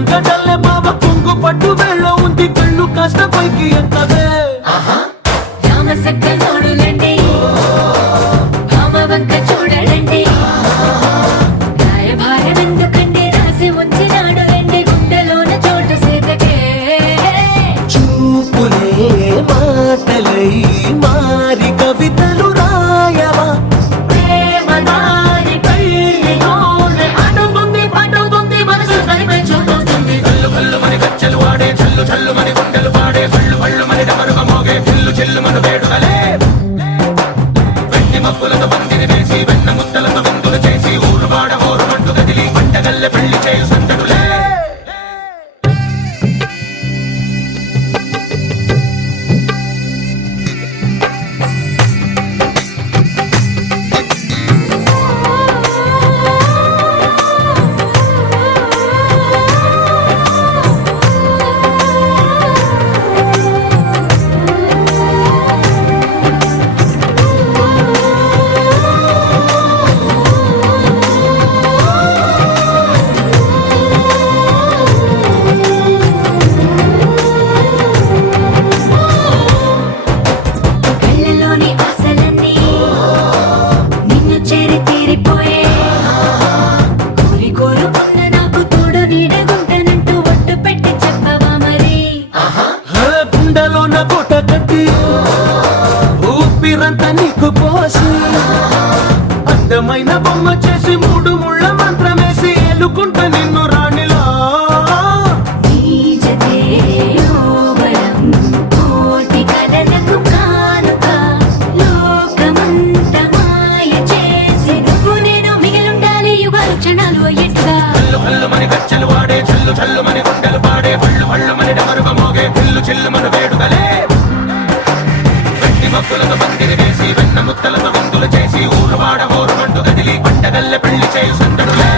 వెంకటల్లె బాబా కొంగు పట్టు వెళ్ళ ఉంది కళ్ళు కాస్త పైకి ఎత్తవే రామ సక్క నోడులండి రామ వంక చూడడండి రాయభారం ఎందుకండి రాసి ఉంచినాడు రండి గుండెలోన చోటు సీతకే చూపులే మాటలై మారి కవితలు రాయవా ప్రేమ దారి కళ్ళలోనే అడుగుంది పడుతుంది మనసు కలిపే చూడుతుంది కళ్ళు కళ్ళు మని గచ్చలు వాడే చల్లు చల్లు మని గుండెలు పాడే కళ్ళు కళ్ళు మని డమరుగ మోగే చిల్లు చిల్లు మన వేడుకలే వెండి మబ్బులతో పందిరి వేసి వెన్న ముద్దలతో విందులు చేసి ఊరు వాడ హోరు మంటు కదిలి పంటగల్లె పెళ్లి చేయు సందడులే కళ్ళలోని ఆశలన్నీ నిన్ను చేరి తీరిపోయే కోరి కోరుకున్న నాకు తోడు నీడగుంటానంటూ ఒట్టు పెట్టి చెప్పవా మరి గుండెలోన కోట కట్టి ఊపిరంతా నీకు పోసి అందమైన బొమ్మ చేసి మూడు ముళ్ళ మంత్రమేసి ఎలుకుంటా నిన్ను రాణిలా నీ జతే యోవరం కోటి కలలకు కానుక లోకమంత మాయ చేసి నువ్వు నేను మిగిలుండాలి యుగాలు క్షణాలు అయ్యేట్టుగా కళ్ళు కళ్ళు మని గచ్చలు వాడే చల్లు చల్లు మని గుండెలు పాడే పళ్ళు పళ్ళు మని డమరుగ మోగే చిల్లు చిల్లు మన వేడుకలే వెండి మబ్బులతో పందిరి వేసి వెన్న ముద్దలతో విందులు చేసి ఊరు వాడ హోరు మంటు కదిలి పంటగల్లె పెళ్లి చేయు సందడులే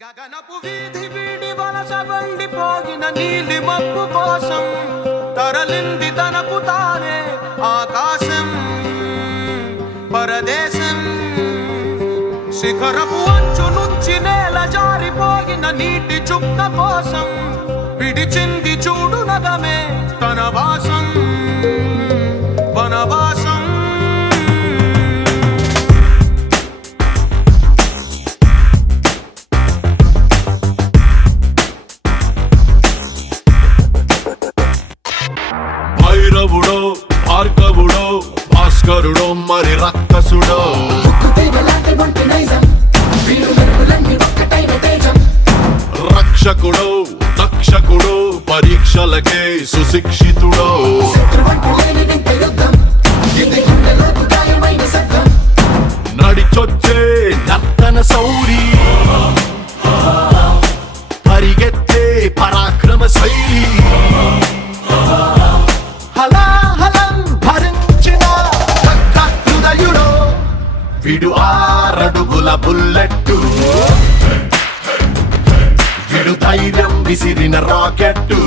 గగనపు వీధి వీడి వలస వండిపోగిన నీలి మబ్బు కోసం తరలింది తనకు తానే ఆకాశం పరదేశం శిఖరపు అంచు నుంచి నేల జారిపోగిన నీటి చుక్క కోసం విడిచింది చూడు నగమే తన వాసం వనవాసం భైరవుడో భార్గవుడో భాస్కరుడో మరి రక్కసుడో రక్షకుడో దక్షకుడో పరీక్షలకే సుశిక్షితుడో నడిచొచ్చే నర్తన సౌరి పరిగెత్తే పరాక్రమ శైలి హలాహలం భరించిన హృదయుడో విడు 6 అడుగుల బుల్లెట్టు విడు ధైర్యం విసిరిన రాకెట్టు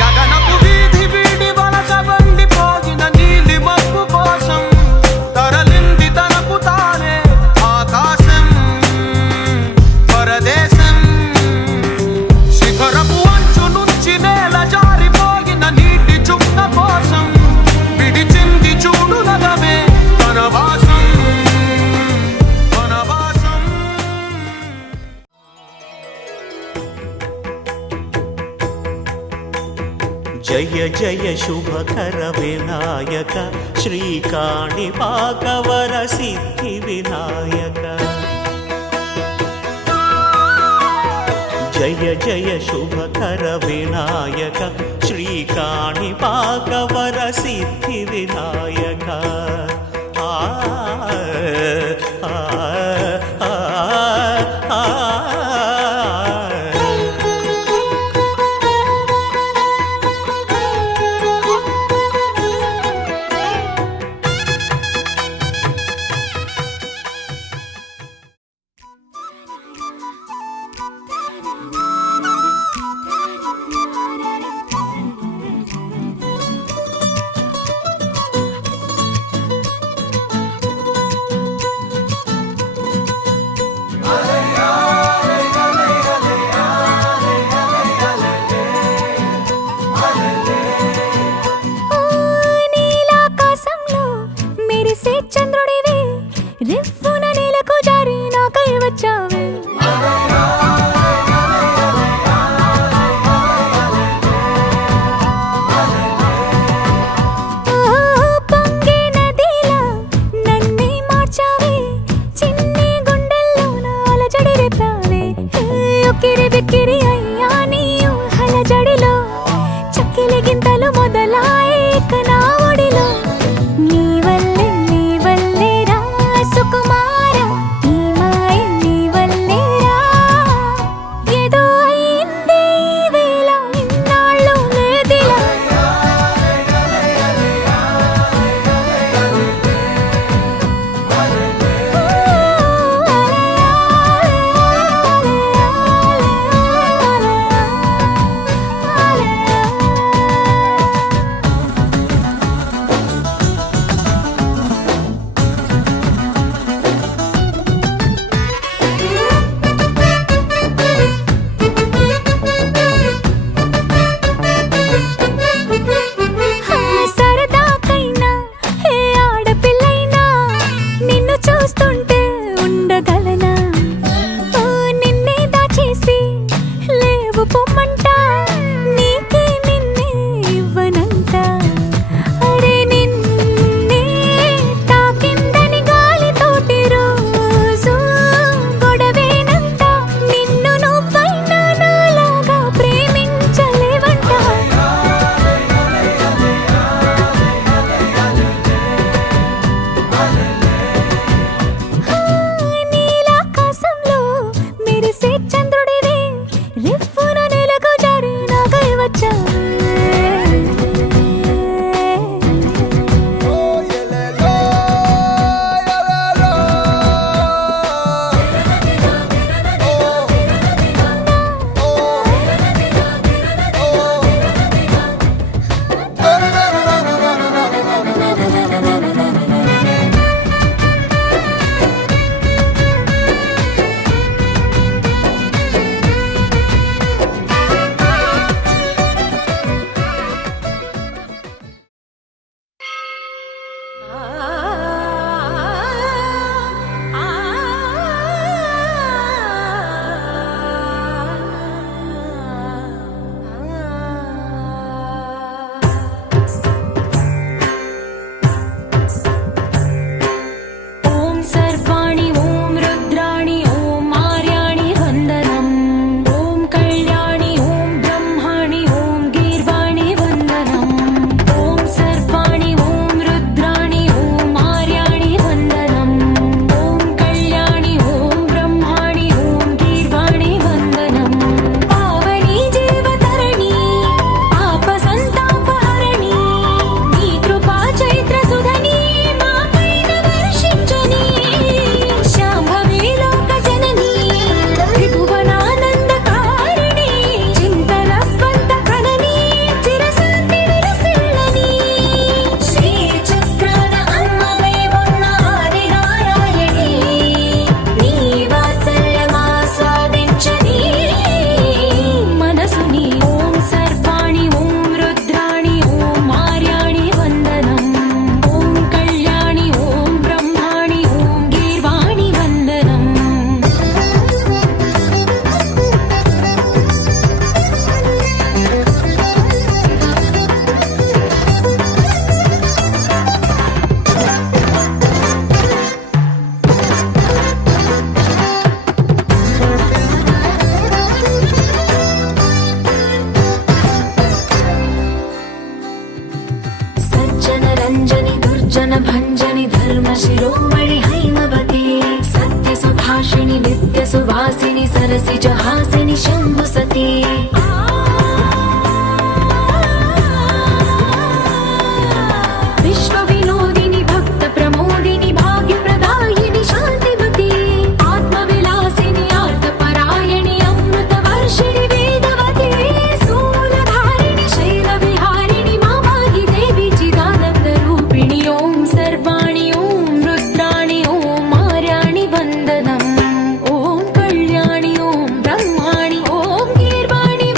గగనపు వీధి వీడి వలస వండిపోగిన నీలి మబ్బు కోసం తరలింది తనకు తానే ఆకాశం పరదేశం శిఖరపు అంచు నుంచి నేల జారిపోగిన నీటి చుక్క కోసం విడిచింది చూడు నగమే తన వాసం వనవాసం జయ జయ శుభకర వినాయక శ్రీకాణిపాకవర సిద్ధి వినాయక జయ జయ శుభకర వినాయక శ్రీకాణిపాకవర సిద్ధి వినాయక వచ్చావే పొంగే నదిలా నన్నే మార్చావే చిన్ని గుండెల్లోన అలజడి రేపావే ఉక్కిరి బిక్కిరి అయ్యా నీ ఊహల జడిలో చక్కిలి గింతలు మొదలాయి ఇక నా ఒడిలో నీ వల్లే రా సుకుమారా నీ మాయ నీ వల్లే రా ఏదో అయిందే ఈ వేళ ఇన్నాళ్ళు లేదిలా సరదాకైనా ఏ ఆడపిల్లైనా నిన్ను చూస్తుంటే ఉండగలనా నిన్నే దాచేసి లేవు పొమ్మంట నీకే నిన్నే ఇవ్వనంట అరే నిన్నే తాకిందని గాలితోటి రోజు గొడవేనంట నిన్ను నువ్వైనా నాలాగా ప్రేమించలేవంట నీలాకాశంలో మెరిసే చంద్రుడివే రిఫ్ఫున నెలకు జారి నాకై వచ్చావే ఓం సర్వాణి ఓం రుద్రాణి ఓం ఆర్యాణి వందనం ఓం కళ్యాణి ఓం బ్రహ్మాణి ఓం గీర్వాణి వందనం ఓం సర్వాణి ఓం రుద్రాణి ఓం ఆర్యాణి వందనం ఓం కళ్యాణి ఓం బ్రహ్మాణి ఓం గీర్వాణి వందనం పావని జీవతరణి పాప సంతాపహరణి నీ కృపా చైత్ర సుధని మాపైన వర్షించని శాంభవి లోక జనని త్రిభువనానందకారిణి చింతల పంత కనని చిరశాంతి విలసిల్లని శ్రీ చక్రాన అమ్మవై ఉన్న ఆది నారాయణి నీ వాత్సల్యమాస్వాదించని మనసుని ఓం సర్వాణి ఓం రుద్రాణి ఓం ఆర్యాణి వందనం ఓం కళ్యాణి ఓం బ్రహ్మాణి ఓం గీర్వాణి వందనం సజ్జన రంజని దుర్జన భంజని ధర్మ శిరోమణి హైమవతి సత్య సుభాషిణి నిత్య సువాసిని సరసిజ హాసిని శంభు సతి విశ్వ వినోదిని భక్త ప్రమోదిని భాగ్య ప్రదాయిని శాంతివతి ఆత్మ విలాసిని ఆర్త పరాయణి అమృత వర్షిణి వేదవతి శూలధారిణి శైల విహారిణి మామాగి దేవి చిదానంద రూపిణి ఓం సర్వాణి ఓం రుద్రాణి ఓం ఆర్యాణి వందనం ఓం కళ్యాణి ఓం బ్రహ్మాణి ఓం గీర్వాణి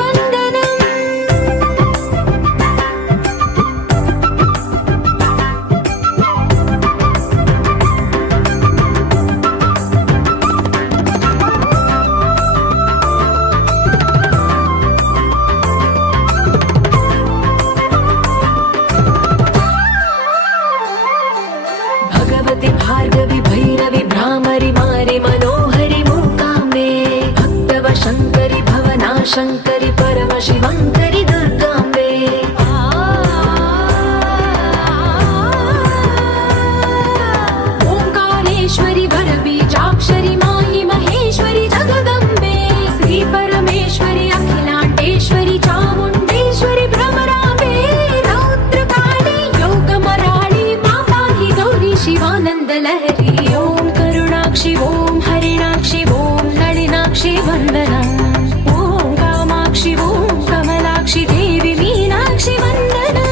శంకరి పరమ శివంకరి దుర్గాంబే ఓంకారేశ్వరి వరబీజాక్షరి మాయి మహేశ్వరి జగదంబే శ్రీ పరమేశ్వరి అఖిలాండేశ్వరి చాముండేశ్వరి భ్రమరాంబే రౌద్రకాళి యోగమరాళి మా పాహి గౌరీ శివానంద లహరి ఓం కరుణాక్షి ఓం హరిణాక్షి ఓం నళినాక్షి వందనం ఓం కామాక్షి ఓం కమలాక్షి దేవి మీనాక్షి వందనం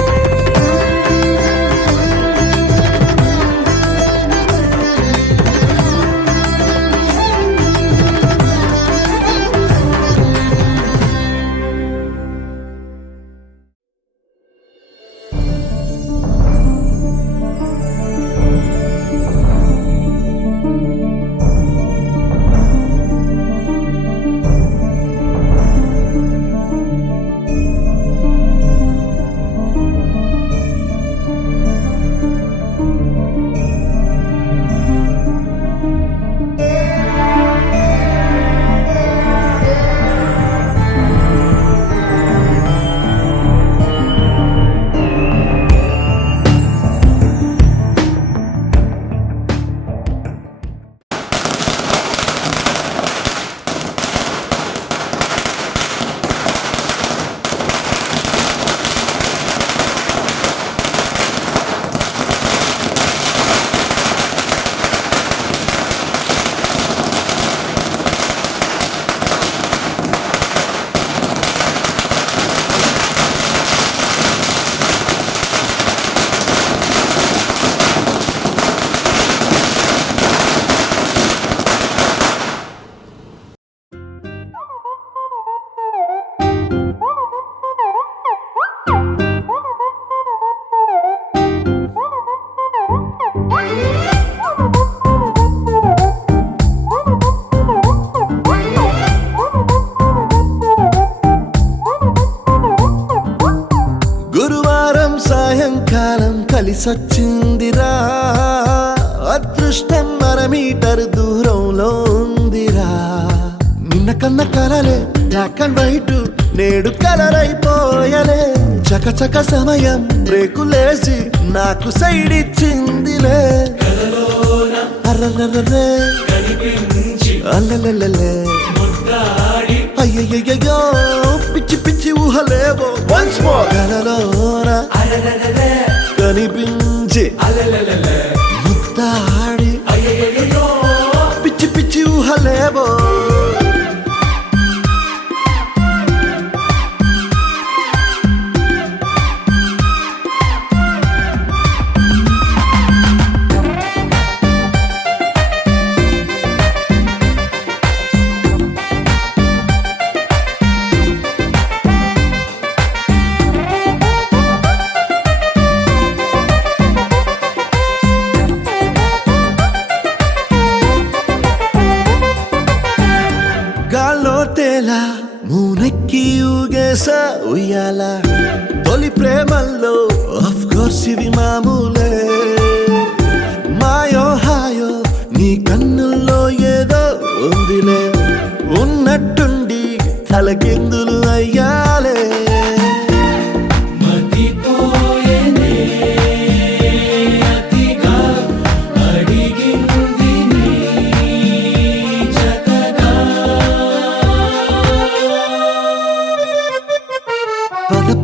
గురువారం సాయంకాలం కలిసొచ్చిందిరా అదృష్టం మీటర్ దూరంలో ఉందిరా నిన్న కన్న కలలే బ్లాక్ అండ్ వైట్ నేడు కలర్ అయిపోయలే చకచక సమయం బ్రేకులేసి నాకు సైడ్ ఇచ్చిందిలే అర్రర్రర్రే అల్లలల్లలే అయ్యయ్యో పిచ్చి పిచ్చి ఊహలేవో వన్స్ మోర్ కలలోన కనిపించి ముద్దాడి పిచ్చి పిచ్చి ఊహలేవో మూనెక్కి ఊగేసా ఉయ్యాల తొలి ప్రేమల్లో ఆఫ్ కోర్స్ ఇవి మామూలే మాయో హాయో నీ కన్నుల్లో ఏదో ఉందిలే ఉన్నట్టుండి తలకిందులు అయ్యాలే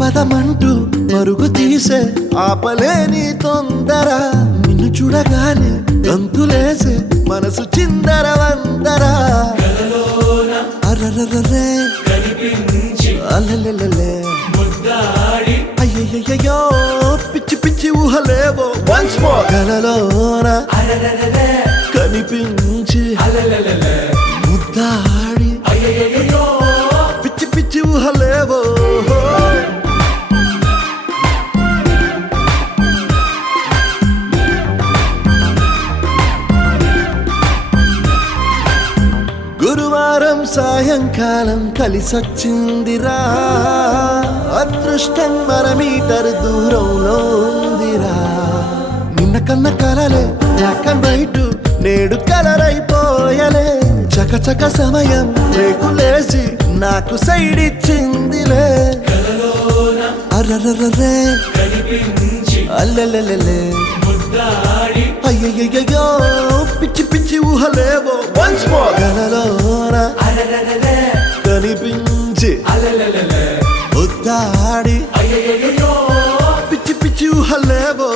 పదమంటూ పరుగు తీసే ఆపలేని తొందర నిన్ను చూడగానే గంతులేసే మనసు చిందర వందరా అర్రర్రర్రే అల్లలల్లలే అయ్యయ్యో పిచ్చి పిచ్చి ఊహలేవో వన్స్ మోర్ కలలోన కనిపించి ముద్దాడి పిచ్చి పిచ్చి ఊహలేవో గురువారం సాయంకాలం కలిసొచ్చిందిరా అదృష్టం మీటర్ దూరంలో ఉందిరా నిన్న కన్న కలలే బ్లాక్ అండ్ వైట్ నేడు కలర్ అయిపోయలే చకచక సమయం రేకులేసి నాకు సైడ్ ఇచ్చిందిలే అర్రర్రర్రే అల్లెల్లెల్లె అయ్యయ్యో పిచ్చి పిచ్చి ఊహలేవో వన్స్ మోర్ కలలోన కనిపించి ఉద్దాడి పిచ్చి పిచ్చి ఊహలేవో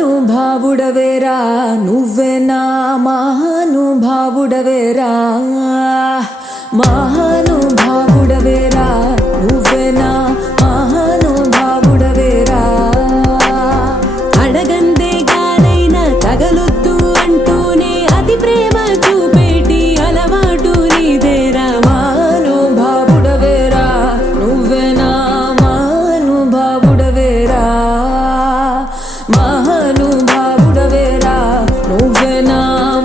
మహానుభావుడవేరా నువ్వే నా మహానుభావుడవేరా మహానుభావుడవేరా నువ్వే నా మహానుభావుడవేరా అడగందే గానైనా తగలొద్దు అంటూనే అతి ప్రేమ చూపేటి అలవాటు నీదేరా మహానుభావుడవేరా నువ్వే నా మహానుభావుడవేరా మహానుభావుడవేరా నువ్వే నా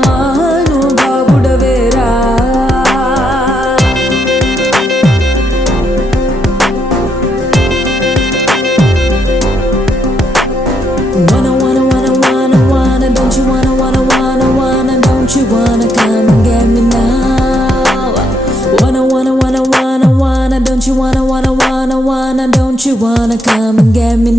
మహానుభావుడవేరా Wanna, don't you wanna, don't you wanna come and get me now? Wanna, don't you wanna, don't you wanna come and get me